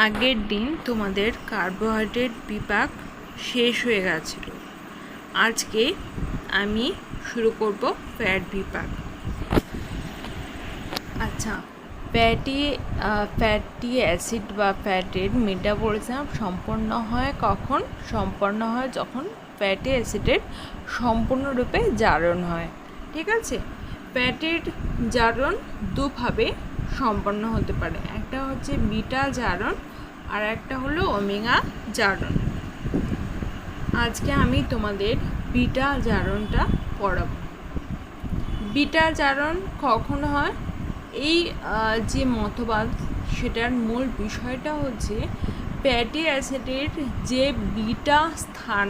আগের দিন তোমাদের কার্বোহাইড্রেট বিভাগ শেষ হয়ে গেছিল। আজকে আমি শুরু করব ফ্যাট বিভাগ। আচ্ছা, ফ্যাটি অ্যাসিড বা ফ্যাটের মেটাবলিজম সম্পন্ন হয় কখন? সম্পন্ন হয় যখন ফ্যাটি অ্যাসিডের সম্পূর্ণরূপে জারণ হয়। ঠিক আছে, ফ্যাটের জারণ দুভাবে সম্পন্ন হতে পারে। একটা হচ্ছে বিটা জারণ আর একটা হলো ওমেগা জারণ। আজকে আমি তোমাদের বিটা জারণটা পড়াবো। বিটা জারণ কখন হয়? এই যে মতবাদ, সেটার মূল বিষয়টা হচ্ছে ফ্যাটি অ্যাসিডের যে বিটা স্থান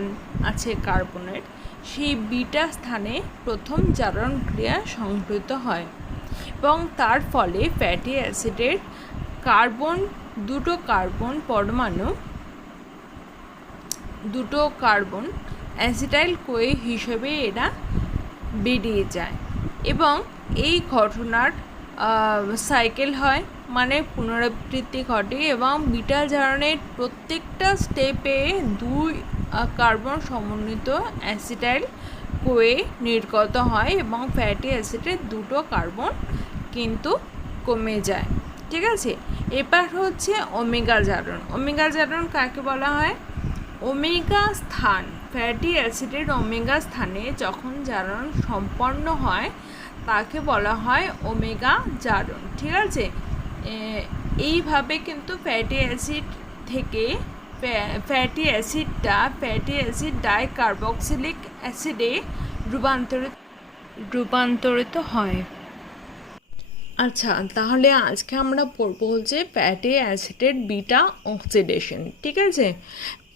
আছে কার্বনের, সেই বিটা স্থানে প্রথম জারণ ক্রিয়া সংঘটিত হয় এবং তার ফলে ফ্যাটি অ্যাসিডের দুটো কার্বন অ্যাসিটাইল কোয়ে হিসেবে এরা বেরিয়ে যায় এবং এই ঘটনার সাইকেল হয়, মানে পুনরাবৃত্তি ঘটে এবং বিটা জারণের প্রত্যেকটা স্টেপে দুই কার্বন সমন্বিত অ্যাসিটাইল কোয়ে নির্গত হয় এবং ফ্যাটি অ্যাসিডের দুটো কার্বন কিন্তু কমে যায়। ঠিক আছে, এবার হচ্ছে ওমেগা জারণ। ওমেগা জারণ কাকে বলা হয়? ওমেগা স্থান, ফ্যাটি অ্যাসিডের ওমেগা স্থানে যখন জারণ সম্পন্ন হয় তাকে বলা হয় ওমেগা জারণ। ঠিক আছে, এইভাবে কিন্তু ফ্যাটি অ্যাসিড থেকে ফ্যাটি অ্যাসিড ডাইকার্বক্সিলিক অ্যাসিডে রূপান্তরিত হয়। আচ্ছা, তাহলে আজকে আমরা পড়বো হচ্ছে ফ্যাটি অ্যাসিডের বিটা অক্সিডেশন। ঠিক আছে,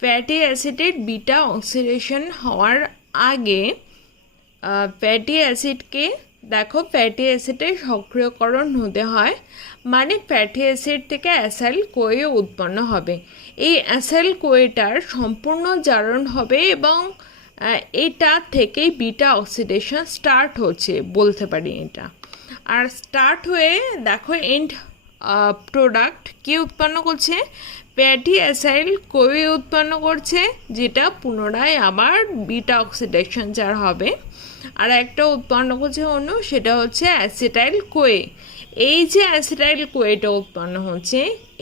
ফ্যাটি অ্যাসিডের বিটা অক্সিডেশন হওয়ার আগে ফ্যাটি অ্যাসিডকে ফ্যাটি অ্যাসিডের সক্রিয়করণ হতে হয়, মানে ফ্যাটি অ্যাসিড থেকে অ্যাসাইল কোয়ে উৎপন্ন হবে। এই অ্যাসাইল কোয়েটার সম্পূর্ণ জারণ হবে এবং এটা থেকেই বিটা অক্সিডেশন স্টার্ট হচ্ছে বলতে পারি এটা। আর স্টার্ট হয়ে এন্ড প্রোডাক্ট কি উৎপন্ন করছে? ফ্যাটি অ্যাসাইল কোয়ে উৎপন্ন করছে, যেটা পুনরায় আবার বিটা অক্সিডেশন যার হবে। আর একটা উৎপন্ন করছে অন্য, সেটা হচ্ছে অ্যাসিটাইল কোয়ে। এই যে অ্যাসিটাইল কোয়েটা উৎপন্ন হচ্ছে,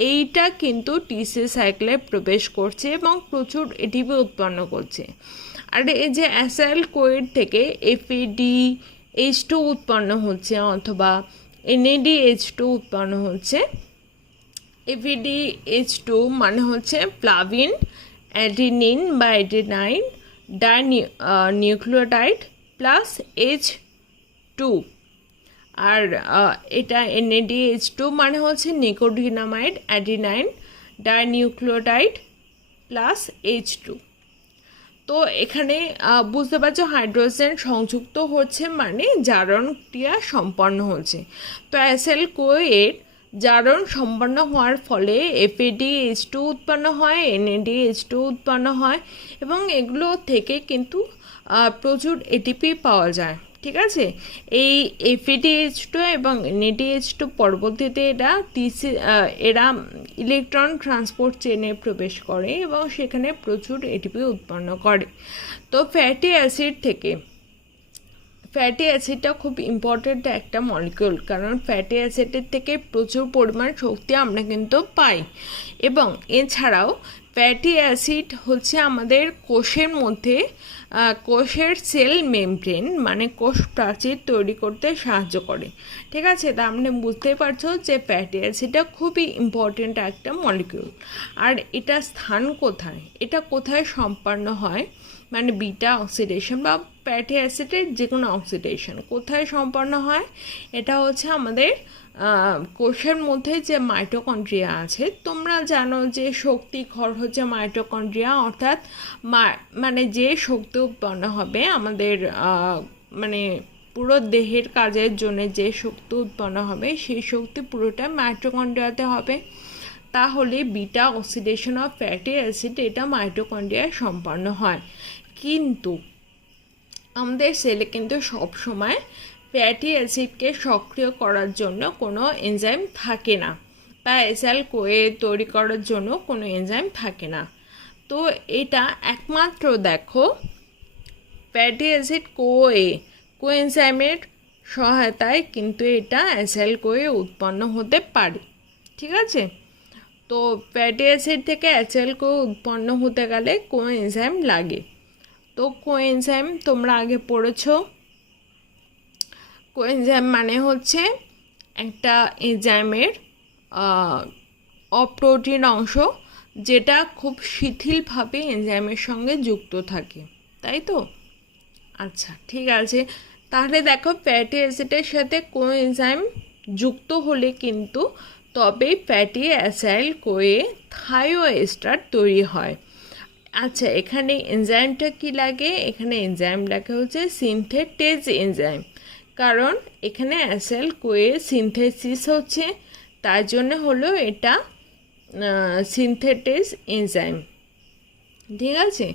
এইটা কিন্তু টিসি সাইকেলে প্রবেশ করছে এবং প্রচুর এটিপি উৎপন্ন করছে। আর এই যে অ্যাসাইল কোয়ের থেকে FADH2 উৎপন্ন হচ্ছে অথবা NADH2 উৎপন্ন হচ্ছে। FADH2 মানে হচ্ছে ফ্লাভিন, অ্যাডিনিন বা অ্যাডিনাইন ডাইনিউক্লিওটাইড প্লাস H2। আর এটা NADH2 মানে হচ্ছে nicotinamide, adenine dinucleotide plus H2। তো এখানে বুঝতে পারছো হাইড্রোজেন সংযুক্ত হচ্ছে, মানে জারণ ক্রিয়া সম্পন্ন হচ্ছে। তো অ্যাসাইল কোয়ের জারণ সম্পন্ন হওয়ার ফলে FADH2 উৎপন্ন হয়, NADH2 উৎপন্ন হয় এবং এগুলো থেকে কিন্তু প্রচুর এটিপি পাওয়া যায়। ঠিক আছে, এই FADH2 এবং NADH2 পরবর্তীতে এরা ইলেকট্রন ট্রান্সপোর্ট চেনে প্রবেশ করে এবং সেখানে প্রচুর এটিপি উৎপন্ন করে। তো ফ্যাটি অ্যাসিডটা খুব ইম্পর্ট্যান্ট একটা মলিকিউল, কারণ ফ্যাটি অ্যাসিডের থেকে প্রচুর পরিমাণ শক্তি আমরা কিন্তু পাই। এবং এছাড়াও ফ্যাটি অ্যাসিড হচ্ছে আমাদের কোষের মধ্যে কোষের সেল মেমব্রেন, মানে কোষ প্রাচীর তৈরি করতে সাহায্য করে। ঠিক আছে, তা আপনি বুঝতেই পারছো যে ফ্যাটি অ্যাসিডটা খুবই ইম্পর্ট্যান্ট একটা মলিকিউল। আর এটা স্থান কোথায়, এটা কোথায় সম্পন্ন হয়, মানে বিটা অক্সিডেশন বা ফ্যাটি অ্যাসিডের যে কোনো অক্সিডেশন কোথায় সম্পন্ন হয়? এটা হচ্ছে আমাদের কোষের মধ্যে যে মাইটোকন্ড্রিয়া আছে। তোমরা জানো যে শক্তি ঘর হচ্ছে মাইটোকন্ড্রিয়া, অর্থাৎ মানে যে শক্তি উৎপন্ন হবে আমাদের মানে পুরো দেহের কাজের জন্য যে শক্তি উৎপন্ন হবে, সেই শক্তি পুরোটা মাইটোকন্ড্রিয়াতে হবে। তাহলে beta oxidation of fatty acid এটা মাইটোকন্ড্রিয়ায় সম্পন্ন হয়। কিন্তু আমাদের সেলে কিন্তু সবসময় ফ্যাটি অ্যাসিডকে সক্রিয় করার জন্য কোনো এনজাইম থাকে না। তা অ্যাসাইল কোয়ে তৈরি করার জন্য কোনো এনজাইম থাকে না। তো এটা একমাত্র দেখো ফ্যাটি অ্যাসিড কোএনজাইমের সহায়তায় কিন্তু এটা অ্যাসাইল কোয়ে উৎপন্ন হতে পারে। ঠিক আছে, তো ফ্যাটি অ্যাসিড থেকে অ্যাসাইল কোয়ে উৎপন্ন হতে গেলে কোএনজাইম লাগে। তো কোএনজাইম তোমরা আগে পড়েছো। কোএনজাইম মানে হচ্ছে একটা এনজাইমের অপ্রোটিন অংশ যেটা খুব শিথিলভাবে এনজাইমের সঙ্গে যুক্ত থাকে, তাই তো? আচ্ছা, ঠিক আছে। তাহলে দেখো ফ্যাটি অ্যাসিডের সাথে কোএনজাইম যুক্ত হলে কিন্তু তবেই ফ্যাটি অ্যাসাইল কোয়ে থায়োএস্টার তৈরি হয়। আচ্ছা, এখানে এনজাইমটা কি লাগে? এখানে এনজাইম লাগে হচ্ছে সিনথেটেজ এনজাইম, কারণ এখানে অ্যাসাইল কোয়ে সিনথেসিস হচ্ছে, তার জন্য হলো এটা সিনথেটেজ এনজাইম। ঠিক আছে।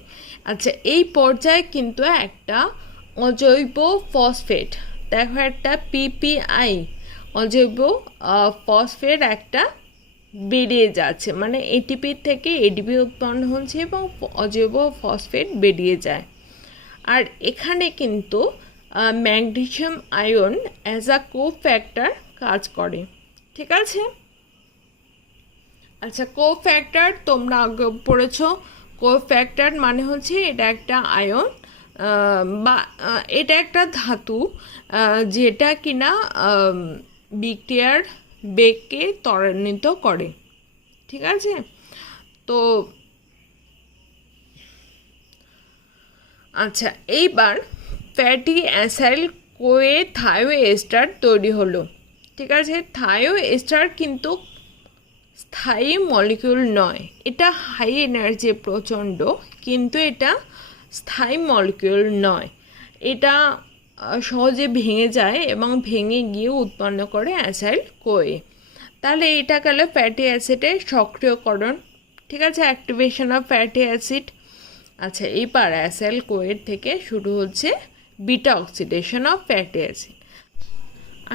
আচ্ছা, এই পর্যায়ে কিন্তু একটা অজৈব ফসফেট, দেখো একটা পিপিআই অজৈব ফসফেট একটা বেরিয়ে যাচ্ছে, মানে এটিপি থেকে এডিপি উৎপন্ন হচ্ছে এবং অজৈব ফসফেট বেরিয়ে যায়। আর এখানে কিন্তু magnesium ion as a cofactor কাজ করে। ঠিক আছে। আচ্ছা, কোফ্যাক্টর তোমরা আগে পড়েছো। কোফ্যাক্টর মানে হচ্ছে এটা একটা আয়ন বা এটা একটা ধাতু যেটা কিনা বিক্রিয়ার বেগকে ত্বরান্বিত করে। ঠিক আছে। তো আচ্ছা, এইবার ফ্যাটি অ্যাসাইল কোয়ে থায়োএস্টার তৈরি হলো। ঠিক আছে। থায়োএস্টার কিন্তু স্থায়ী মলিকিউল নয়, এটা হাই এনার্জি প্রচণ্ড, কিন্তু এটা স্থায়ী মলিকিউল নয়। এটা সহজে ভেঙে যায় এবং ভেঙে গিয়ে উৎপন্ন করে অ্যাসাইল কোয়ে। তাহলে এটা গেল ফ্যাটি অ্যাসিডের সক্রিয়করণ। ঠিক আছে, অ্যাক্টিভেশন অফ ফ্যাটি অ্যাসিড। আচ্ছা, এইবার অ্যাসাইল কোয়ের থেকে শুরু হচ্ছে beta oxidation of fatty acid.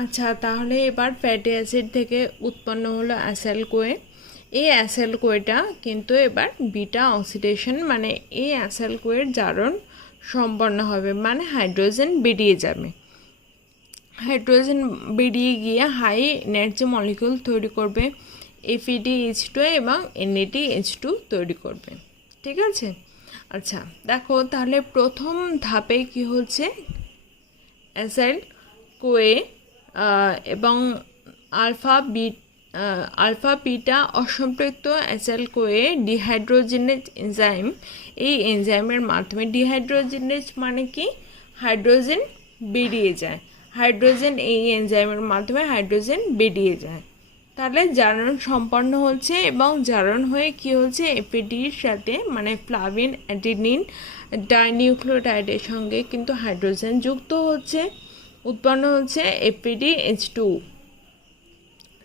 আচ্ছা, তাহলে এবার ফ্যাটি অ্যাসিড থেকে উৎপন্ন হলো অ্যাসাইল কোয়ে। এই অ্যাসাইল কোয়েটা কিন্তু এবার বিটা অক্সিডেশন, মানে এই অ্যাসাইল কোয়ের জারণ সম্পন্ন হবে, মানে হাইড্রোজেন বেরিয়ে যাবে। হাইড্রোজেন বেরিয়ে গিয়ে হাই এনার্জি মলিকিউল তৈরি করবে, FeDH2 এবং NADH2 তৈরি করবে। ঠিক আছে। আচ্ছা, দেখো তাহলে প্রথম ধাপে কি হচ্ছে, অ্যাসাইল কোয়ে এবং আলফা বিটা অসম্পৃক্ত অ্যাসাইল কোয়ে ডিহাইড্রোজেনেজ এনজাইম, এই এনজাইমের মাধ্যমে, ডিহাইড্রোজেনেজ মানে কি, হাইড্রোজেন বেরিয়ে যায়, হাইড্রোজেন এই এনজাইমের মাধ্যমে হাইড্রোজেন বেরিয়ে যায়। তাহলে জারণ সম্পন্ন হচ্ছে এবং জারণ হয়ে কি হচ্ছে, এপিডির সাথে মানে ফ্লাভিন অ্যাডিনিন ডাইনিউক্লিওটাইডের সঙ্গে কিন্তু হাইড্রোজেন যুক্ত হচ্ছে, উৎপন্ন হচ্ছে FeDH2।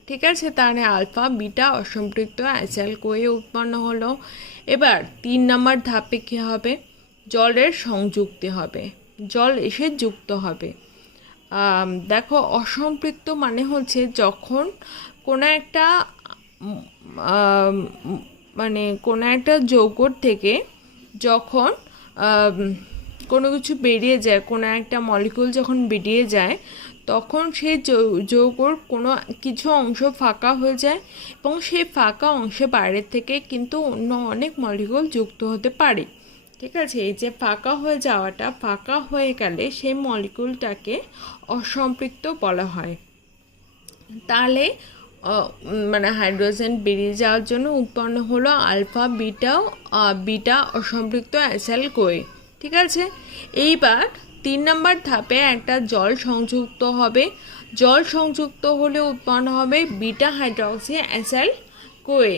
ঠিক আছে। তাহলে আলফা বিটা অসম্পৃক্ত অ্যাসাইল কোয়ে উৎপন্ন হলো। এবার 3 নম্বর ধাপে কী হবে, জলের সংযুক্তি হবে, জল এসে যুক্ত হবে। দেখো অসম্পৃক্ত মানে হচ্ছে যখন কোনো একটা মানে কোনো একটা যৌগর থেকে যখন কোনো কিছু বেরিয়ে যায়, কোনো একটা মলিকিউল যখন বেরিয়ে যায়, তখন সেই যৌগর কোনো কিছু অংশ ফাঁকা হয়ে যায় এবং সেই ফাঁকা অংশে বাইরের থেকে কিন্তু অন্য অনেক মলিকিউল যুক্ত হতে পারে। ঠিক আছে। এই যে ফাঁকা হয়ে যাওয়াটা, ফাঁকা হয়ে গেলে সেই মলিকিউলটাকে অসম্পৃক্ত বলা হয়। তাহলে মানে হাইড্রোজেন বেরিয়ে যাওয়ার জন্য উৎপন্ন হলো আলফা বিটা অসম্পৃক্ত অ্যাসাইল কোয়ে। ঠিক আছে। এইবার 3 নম্বর ধাপে একটা জল সংযুক্ত হবে, জল সংযুক্ত হলে উৎপন্ন হবে বিটা হাইড্রক্সি অ্যাসাইল কোয়ে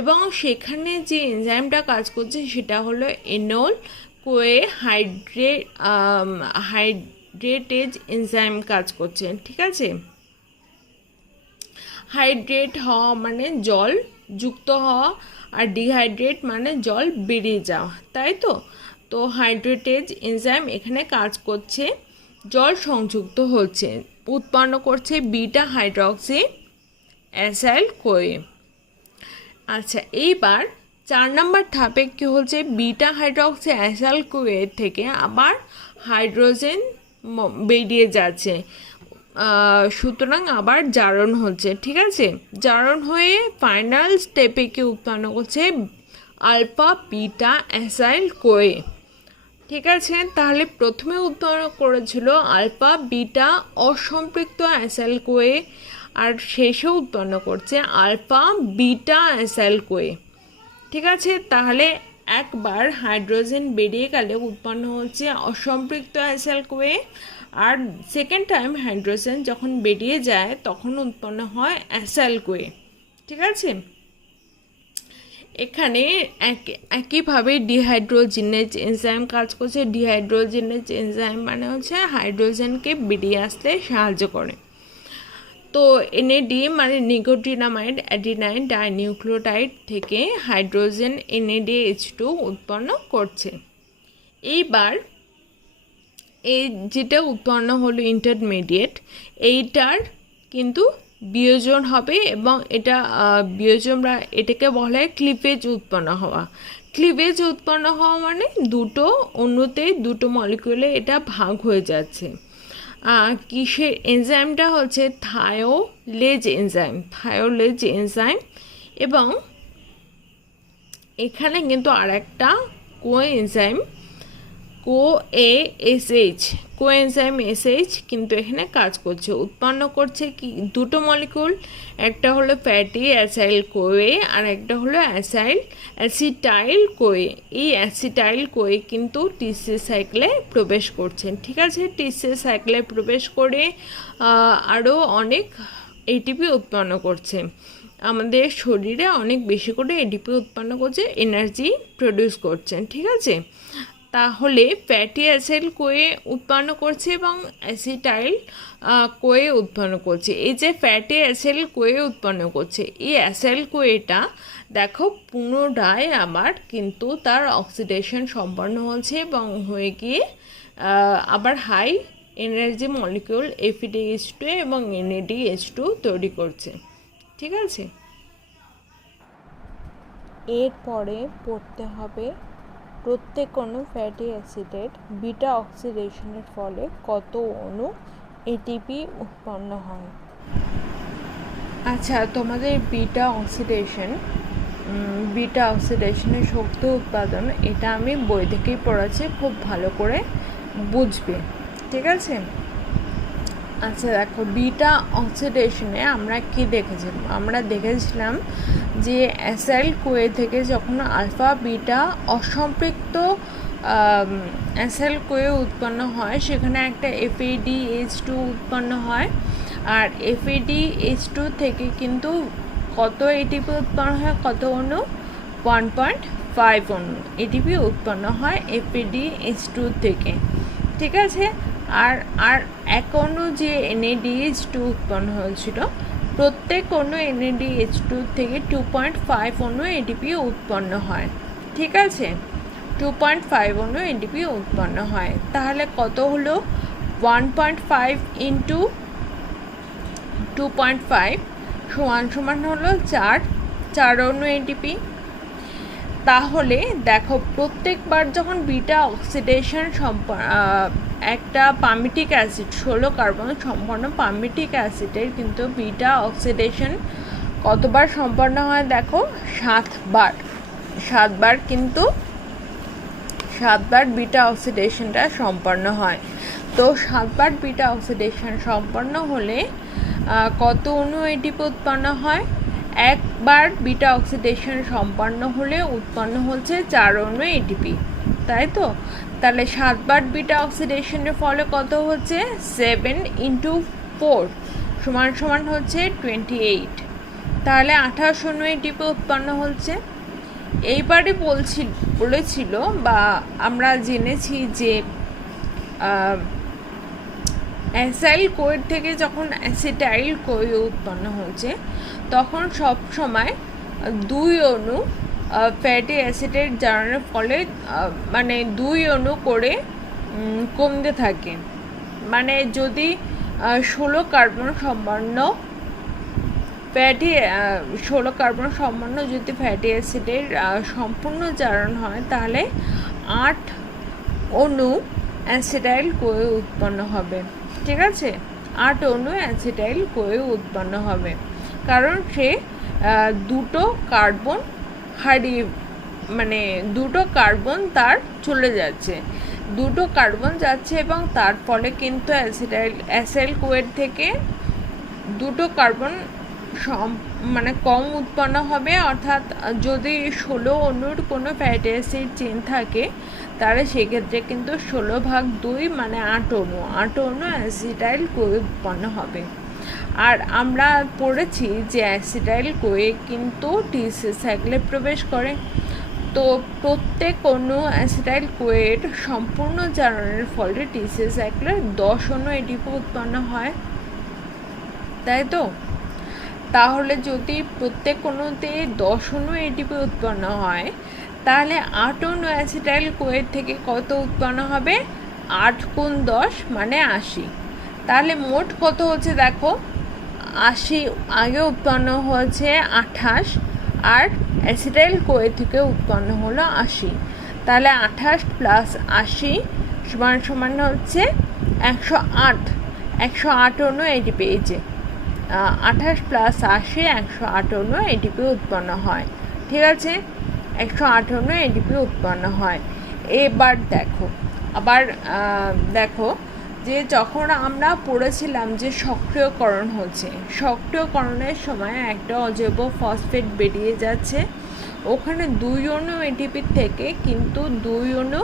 এবং সেখানে যে এনজাইমটা কাজ করছে সেটা হলো এনোল কোয়ে হাইড্রেটেজ এনজাইম কাজ করছে। ঠিক আছে। হাইড্রেট হওয়া মানে জল যুক্ত হওয়া, আর ডিহাইড্রেট মানে জল বেরিয়ে যাওয়া, তাই তো? তো হাইড্রেটেজ এনজাইম এখানে কাজ করছে, জল সংযুক্ত হচ্ছে, উৎপন্ন করছে বিটা হাইড্রক্সি অ্যাসাইল কোয়ে। আচ্ছা, এইবার 4 নম্বর ধাপে কি হচ্ছে, বিটা হাইড্রক্সি অ্যাসাইল কোয়ে থেকে আবার হাইড্রোজেন বেরিয়ে যাচ্ছে, সুতরাং আবার জারণ হচ্ছে। ঠিক আছে, জারণ হয়ে ফাইনাল স্টেপে কি উৎপন্ন করছে, আলফা বিটা অ্যাসাইল কোয়ে। ঠিক আছে, তাহলে প্রথমে উৎপন্ন করেছিল আলফা বিটা অসম্পৃক্ত অ্যাসাইল কোয়ে, আর শেষে উৎপন্ন করছে আলফা বিটা অ্যাসাইল কোয়ে। ঠিক আছে, তাহলে একবার হাইড্রোজেন বেরিয়ে গেলে উৎপন্ন হচ্ছে অসম্পৃক্ত অ্যাসাইল কোয়ে, আর সেকেন্ড টাইম হাইড্রোজেন যখন বেরিয়ে যায় তখন উৎপন্ন হয় অ্যাসাইল কোয়ে। ঠিক আছে, এখানে একইভাবে ডিহাইড্রোজিনেজ এনজাইম কাজ করছে। ডিহাইড্রোজিনেজ এনজাইম মানে হচ্ছে হাইড্রোজেনকে বেরিয়ে আসতে সাহায্য করে। তো এনএডি মানে নিকোটিনামাইড অ্যাডিনাইন ডাইনিউক্লিওটাইড থেকে হাইড্রোজেন NADH2 উৎপন্ন করছে। এইবার এই যেটা উৎপন্ন হলো ইন্টারমিডিয়েট, এইটার কিন্তু বিয়োজন হবে, এবং এটা বিয়োজনরা এটাকে বলা হয় ক্লিভেজ উৎপন্ন হওয়া। ক্লিভেজ উৎপন্ন হওয়া মানে দুটো অণুতে, দুটো মলিকিউলে এটা ভাগ হয়ে যাচ্ছে। কিসের এনজাইমটা হচ্ছে থায়োলেজ এনজাইম, থায়োলেজ এনজাইম। এবং এখানে কিন্তু আর একটা কোএনজাইম কোএনজাইম SH কিন্তু এখানে কাজ করছে, উৎপন্ন করছে কি দুটো মলিকিউল, একটা হলো ফ্যাটি অ্যাসাইল কোয়ে আর একটা হলো অ্যাসিটাইল কোয়ে। এই অ্যাসিটাইল কোয়ে কিন্তু টিসি সাইকেলে প্রবেশ করছেন। ঠিক আছে, টিসি সাইকেলে প্রবেশ করে আরও অনেক এটিপি উৎপন্ন করছে। আমাদের শরীরে অনেক বেশি করে এটিপি উৎপন্ন করছে, এনার্জি প্রডিউস করছেন। ঠিক আছে, তাহলে ফ্যাটি অ্যাসাইল কোয়ে উৎপন্ন করছে এবং অ্যাসিটাইল কোয়ে উৎপন্ন করছে। এই যে ফ্যাটি অ্যাসাইল কোয়ে উৎপন্ন করছে, এই অ্যাসাইল কোয়েটা দেখো পুনরায় আবার কিন্তু তার অক্সিডেশন সম্পন্ন হচ্ছে এবং হয়ে গিয়ে আবার হাই এনার্জি মলিকিউল FeDH2 এবং NADH2 তৈরি করছে। ঠিক আছে, এরপরে পড়তে হবে প্রত্যেক অণু ফ্যাটি অ্যাসিডের বিটা অক্সিডেশনের ফলে কত অণু ATP উৎপন্ন হয়। আচ্ছা, তোমাদের বিটা অক্সিডেশনের শক্তি উৎপাদন, এটা আমি বই থেকেই পড়াচ্ছি, খুব ভালো করে বুঝবে। ঠিক আছে, আচ্ছা দেখো, বিটা অক্সিডেশনে আমরা কি দেখেছিলাম, আমরা দেখেছিলাম যে অ্যাসাইল কোয়ে থেকে যখন আলফা বিটা অসম্পৃক্ত অ্যাসাইল কোয়ে উৎপন্ন হয়, সেখানে একটা FADH2 উৎপন্ন হয়, আর FADH2 থেকে কিন্তু কত ATP উৎপন্ন হয়, কত অণু, 1.5 অণু ATP উৎপন্ন হয় FADH2 থেকে। ঠিক আছে, আর এক অণু যে NADH2 উৎপন্ন হয়েছিল, প্রত্যেক অণু NADH2 থেকে 2.5 অণু ATP উৎপন্ন হয়। ঠিক আছে, 2.5 অণু ATP উৎপন্ন হয়। তাহলে কত হলো, 1.5 ইন্টু 2.5 সমান হলো 4 অণু ATP। তাহলে দেখো, প্রত্যেকবার যখন বিটা অক্সিডেশন একটা পামিটিক অ্যাসিড 16 কার্বন সম্পন্ন পামিটিক অ্যাসিডের কিন্তু বিটা অক্সিডেশন কতবার সম্পন্ন হয়, দেখো 7বার কিন্তু 7বার বিটা অক্সিডেশনটা সম্পন্ন হয়। তো 7বার বিটা অক্সিডেশন সম্পন্ন হলে কত অণু ATP উৎপন্ন হয়, একবার বিটা অক্সিডেশন সম্পন্ন হলে উৎপন্ন হচ্ছে 4 অণু ATP, তাই তো? তাহলে 7বার বিটা অক্সিডেশনের ফলে কত হচ্ছে, 7 × 4 সমান হচ্ছে 28। তাহলে 28 অণু ATP উৎপন্ন হচ্ছে। এইবারে বলেছিল বা আমরা জেনেছি যে অ্যাসাইল কোয়ের থেকে যখন অ্যাসিটাইল কোয়ে উৎপন্ন হচ্ছে, তখন সব সময় 2 অণু ফ্যাটি অ্যাসিডের জারণের ফলে মানে 2 অণু করে কমতে থাকে। মানে যদি 16 কার্বন সম্পন্ন ফ্যাটি 16 কার্বন সম্পন্ন যদি ফ্যাটি অ্যাসিডের সম্পূর্ণ জারণ হয় তাহলে 8 অণু অ্যাসিটাইল কোয়ে উৎপন্ন হবে। ঠিক আছে, 8 অণু অ্যাসিটাইল কোয়ে উৎপন্ন হবে, কারণ সে দুটো কার্বন হারিয়ে মানে দুটো কার্বন তার চলে যাচ্ছে, দুটো কার্বন যাচ্ছে এবং তার ফলে কিন্তু অ্যাসিটাইল কোয়ের থেকে দুটো কার্বন মানে কম উৎপন্ন হবে। অর্থাৎ যদি 16 অণুর কোনো ফ্যাটি অ্যাসিড চেন থাকে তাহলে সেক্ষেত্রে কিন্তু 16/2 মানে 8 অণু অ্যাসিটাইল কোয়ে উৎপন্ন হবে। আর আমরা পড়েছি যে অ্যাসিটাইল কোয়ে কিন্তু টিসি সাইকেলে প্রবেশ করে। তো প্রত্যেক অণু অ্যাসিটাইল কোয়ের সম্পূর্ণ জারণের ফলে টিসি সাইকেলে 10 অণু এটিপি উৎপন্ন হয়, তাই তো? তাহলে যদি প্রত্যেক অণুতে 10 অণু এটিপি উৎপন্ন হয় তাহলে 8 অণু অ্যাসিটাইল কোয়ের থেকে কত উৎপন্ন হবে? 8 × 10 মানে 80। তাহলে মোট কত হচ্ছে দেখো, 80 আগে উৎপন্ন হয়েছে 28 আর অ্যাসিটাইল কোয়ে থেকে উৎপন্ন হলো 80। তাহলে 28 + 80 সমান হচ্ছে 108 অণু এটিপি। এই যে 28 + 80 108 অণু এটিপি উৎপন্ন হয়। ঠিক আছে, 108 অণু এটিপি উৎপন্ন হয়। এবার দেখো যে যখন আমরা পড়েছিলাম যে সক্রিয়করণ হচ্ছে, সক্রিয়করণের সময় একটা অজৈব ফসফেট বেরিয়ে যাচ্ছে, ওখানে 2 অণু এটিপির থেকে কিন্তু 2 অণু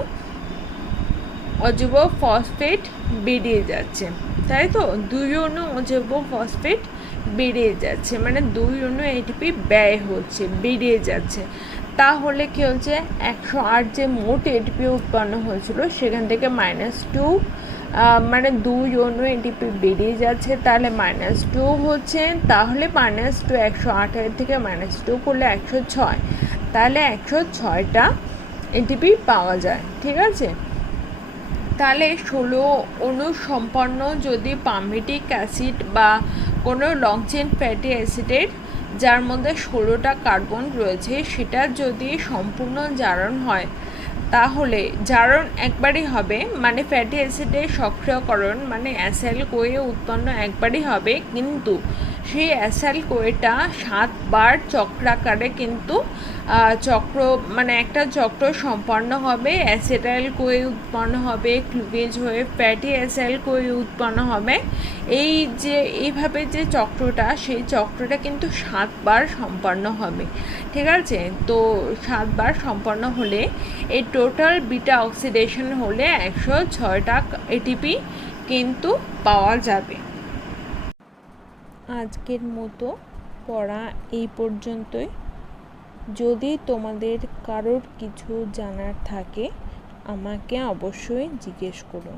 অজৈব ফসফেট বেরিয়ে যাচ্ছে, তাই তো? 2 অণু অজৈব ফসফেট বেরিয়ে যাচ্ছে মানে 2 অণু এটিপি ব্যয় হচ্ছে, বেরিয়ে যাচ্ছে। তাহলে কি হচ্ছে, 108 যে মোট এটিপি উৎপন্ন হয়েছিল সেখান থেকে -2 মানে 2 অণু এটিপি বেরিয়ে যাচ্ছে, তাহলে -2 হচ্ছে। তাহলে -2 108 থেকে -2 করলে 106, তাহলে 106টা এটিপি পাওয়া যায়। ঠিক আছে, তাহলে 16 অণু সম্পন্ন যদি পামিটিক অ্যাসিড বা কোনো লং চেন ফ্যাটি অ্যাসিডের যার মধ্যে 16টা কার্বন রয়েছে সেটা যদি সম্পূর্ণ জারণ হয় তাহলে জারণ একবারই হবে, মানে ফ্যাটি অ্যাসিডের সক্রিয়করণ মানে অ্যাসাইল কোয়ে উৎপন্ন একবারই হবে, কিন্তু সেই অ্যাসাইল কোয়েটা 7 বার চক্রাকারে কিন্তু মানে একটা চক্র সম্পন্ন হবে, অ্যাসিটাইল কোয়ে উৎপন্ন হবে, ক্লুভেজ হয়ে ফ্যাটি অ্যাসাইল কোয়ে উৎপন্ন হবে। এইভাবে যে চক্রটা, সেই চক্রটা কিন্তু 7 বার সম্পন্ন হবে। ঠিক আছে, তো 7 বার সম্পন্ন হলে এই টোটাল বিটা অক্সিডেশন হলে 106টা এটিপি কিন্তু পাওয়া যাবে। আজকের মতো পড়া এই পর্যন্তই। যদি তোমাদের কারোর কিছু জানার থাকে আমাকে অবশ্যই জিজ্ঞেস করো।